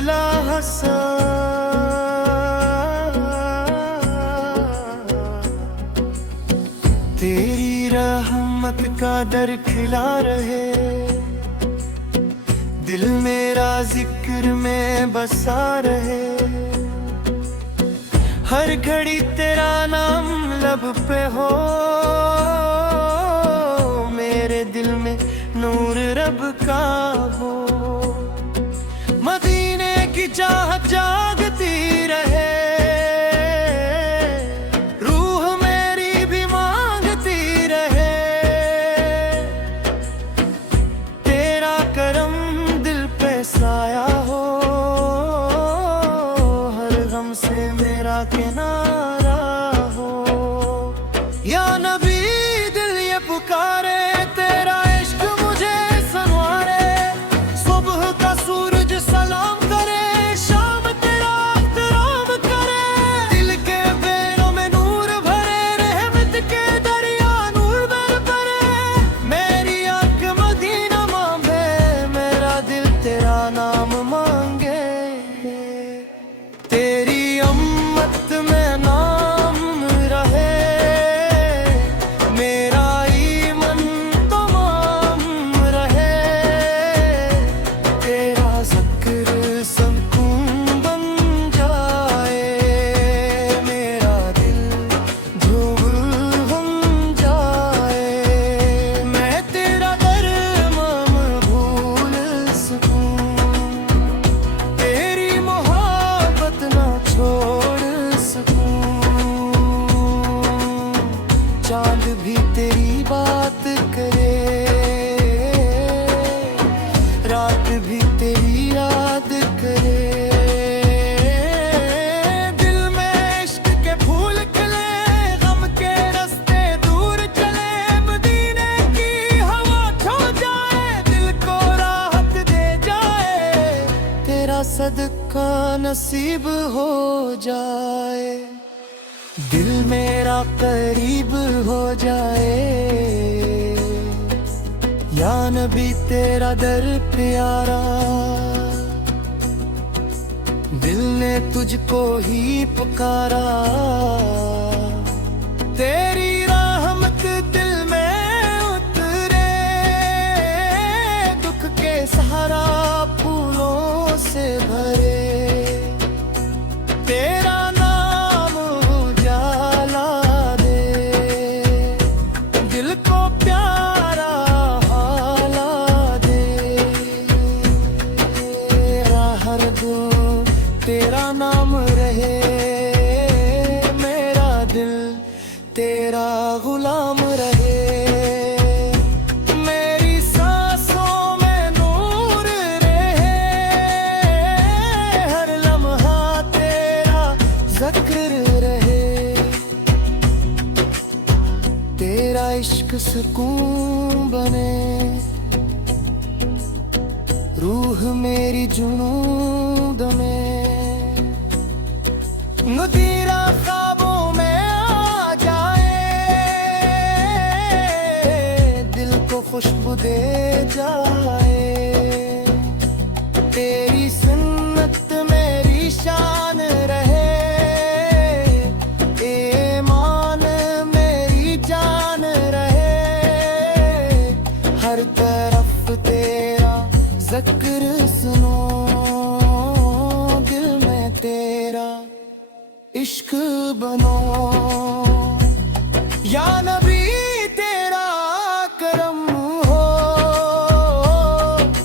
बदला हंसा, तेरी रहमत का दर खिला रहे, दिल मेरा जिक्र में बसा रहे। हर घड़ी तेरा नाम लब पे हो, मेरे दिल में नूर रब का हो। मदीने की चाहत जागती रहे, रूह मेरी भी मांगती रहे। तेरा करम दिल पे साया हो, हर गम से मेरा किनारा हो। या नबी दिल ये पुकारे, तेरा इश्क मुझे संवारे। सुबह का सूरज सलाम करे, शाम तेरा एहतराम करे। दिल के बेरों में नूर भरे, रहमत के दरिया नूर भरे। मेरी आँख मदीना मांगे, मेरा दिल तेरा नाम मांगे। तेरी उम्मत में नाम रहे, मेरा ईमान तमाम रहे। तेरा ज़िक्र सुकून बन जाए, मेरा दिल धूल बन जाए। मैं तेरा दरमाम भूल सकूं, तेरी मोहब्बत ना छोड़ सकूं। चांद भी तेरी बात करे, रात भी तेरी याद करे। दिल में इश्क के फूल खिले, गम के रास्ते दूर चले। मदीने की हवा छू जाए, दिल को राहत दे जाए। तेरा सदका नसीब हो जाए, दिल मेरा करीब हो जाए। या नबी तेरा दर प्यारा, दिल ने तुझको ही पुकारा। तेरी रहमत दिल में उतरे, दुख के सहारा फूलों से भरे। तेरा नाम उजाला दे, दिल को प्यारा हाला दे। तेरा हर दम तेरा नाम रहे, मेरा दिल तेरा गुलाम रहे। मेरी सांसों में नूर रहे, हर लम्हा तेरा ज़िक्र रहे। तेरा इश्क सुकून बने, रूह मेरी जुनूद में। मदीना ख्वाबों में आ जाए, दिल को खुशबू दे जाए। तेरी सुन्नत मेरी शान रहे, ईमान मेरी जान रहे। हर तरफ तेरा ज़िक्र सुनो, दिल में तेरा इश्क बनो। या नबी तेरा करम हो,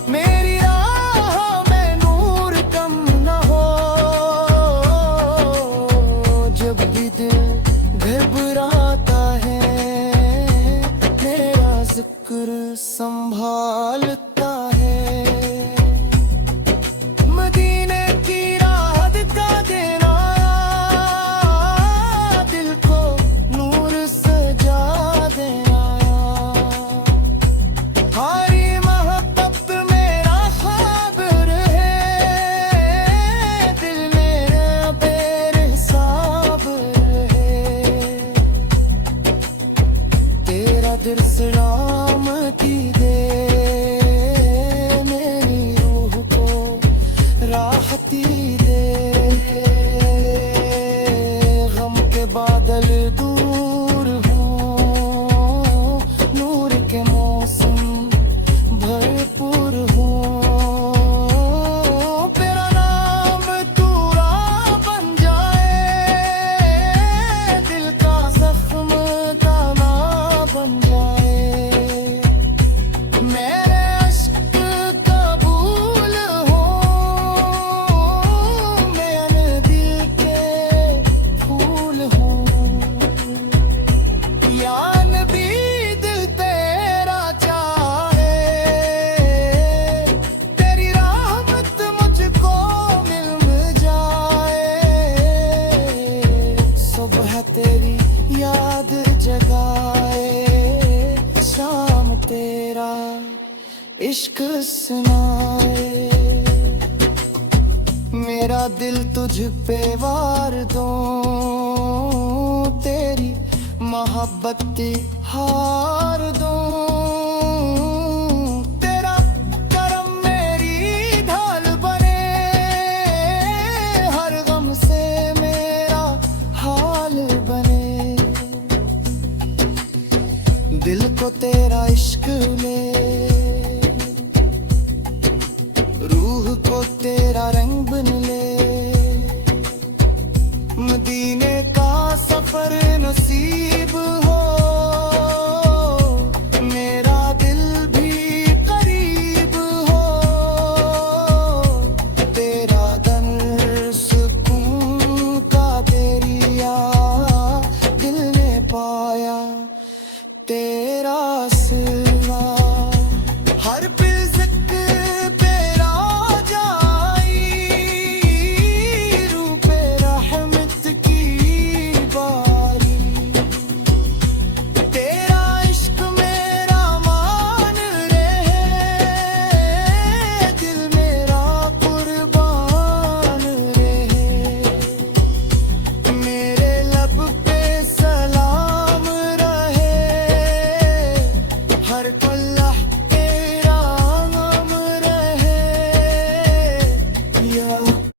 मेरी राह में नूर कम न हो। जब भी दिल घबराता है, मेरा ज़िक्र संभालता है। मदीने की राहत का देना, दिल को नूर सजा राहती दे, गम के बादल दूर हो, नूर के मौसम भरपूर हो। तेरा नाम तूरा बन जाए, दिल का जख्म ताना बन जाए। मेरे अश्क कबूल हो, मैंने दिल के फूल हो। या नबी दिल तेरा चाहे, तेरी रहमत मुझको मिल जाए। सुबह तेरी याद जगाए, शाम तेरा इश्क सुनाए। मेरा दिल तुझ पे वार दो, तेरी मोहब्बत हार दो।